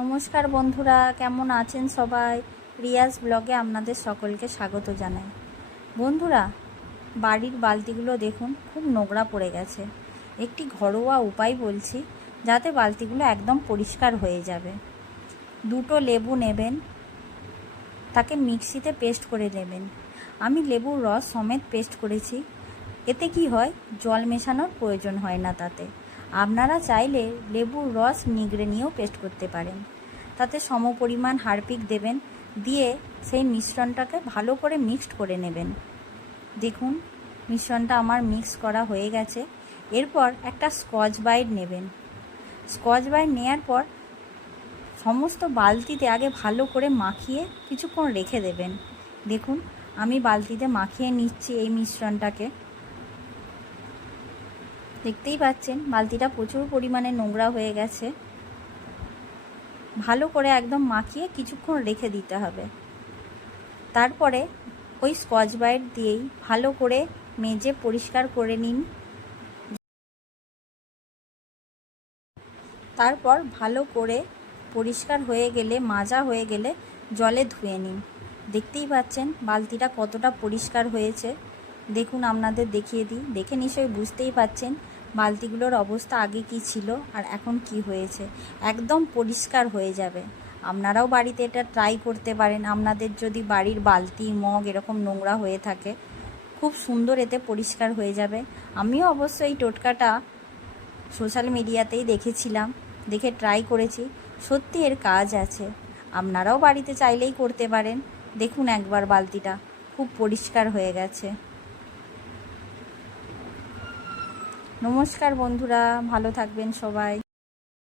নমস্কার বন্ধুরা, কেমন আছেন সবাই? রিয়াজ ব্লগে আপনাদের সকলকে স্বাগত জানাই। বন্ধুরা, বাড়ির বালতিগুলো দেখুন, খুব নোংরা পড়ে গেছে। একটি ঘরোয়া উপায় বলছি, যাতে বালতিগুলো একদম পরিষ্কার হয়ে যাবে। দুটো লেবু নেবেন, তাকে মিক্সিতে পেস্ট করে নেবেন। আমি লেবুর রস সমেত পেস্ট করেছি। এতে কি হয়, জল মেশানোর প্রয়োজন হয় না। তাতে আপনারা চাইলে লেবুর রস নিগড়ে নিয়েও পেস্ট করতে পারেন। তাতে সমপরিমাণ হারপিক দেবেন, দিয়ে সেই মিশ্রণটাকে ভালো করে মিক্সড করে নেবেন। দেখুন, মিশ্রণটা আমার মিক্স করা হয়ে গেছে। এরপর একটা স্কচ ব্রাইট নেবেন। স্কচ ব্রাইট নেওয়ার পর সমস্ত বালতিতে আগে ভালো করে মাখিয়ে কিছুক্ষণ রেখে দেবেন। দেখুন, আমি বালতিতে মাখিয়ে নিচ্ছি এই মিশ্রণটাকে। দেখতেই পাচ্ছেন বালতিটা প্রচুর পরিমাণে নোংরা হয়ে গেছে। ভালো করে একদম মাখিয়ে কিছুক্ষণ রেখে দিতে হবে। তারপরে ওই স্কচ ব্রাইট দিয়েই ভালো করে মেজে পরিষ্কার করে নিন। তারপর ভালো করে পরিষ্কার হয়ে গেলে, মাজা হয়ে গেলে জলে ধুয়ে নিন। দেখতেই পাচ্ছেন বালতিটা কতটা পরিষ্কার হয়েছে। দেখুন, আপনাদের দেখিয়ে দিই, দেখে নিশ্চয়ই বুঝতেই পাচ্ছেন বালতিগুলোর অবস্থা আগে কি ছিল আর এখন কি হয়েছে। একদম পরিষ্কার হয়ে যাবে। আপনারাও বাড়িতে এটা ট্রাই করতে পারেন। আপনাদের যদি বাড়ির বালতি, মগ এরকম নোংরা হয়ে থাকে, খুব সুন্দর এতে পরিষ্কার হয়ে যাবে। আমিও অবশ্য এই টোটকাটা সোশ্যাল মিডিয়াতেই দেখেছিলাম, দেখে ট্রাই করেছি। সত্যি এর কাজ আছে। আপনারাও বাড়িতে চাইলেই করতে পারেন। দেখুন, একবার বালতিটা খুব পরিষ্কার হয়ে গেছে। নমস্কার বন্ধুরা, ভালো থাকবেন সবাই।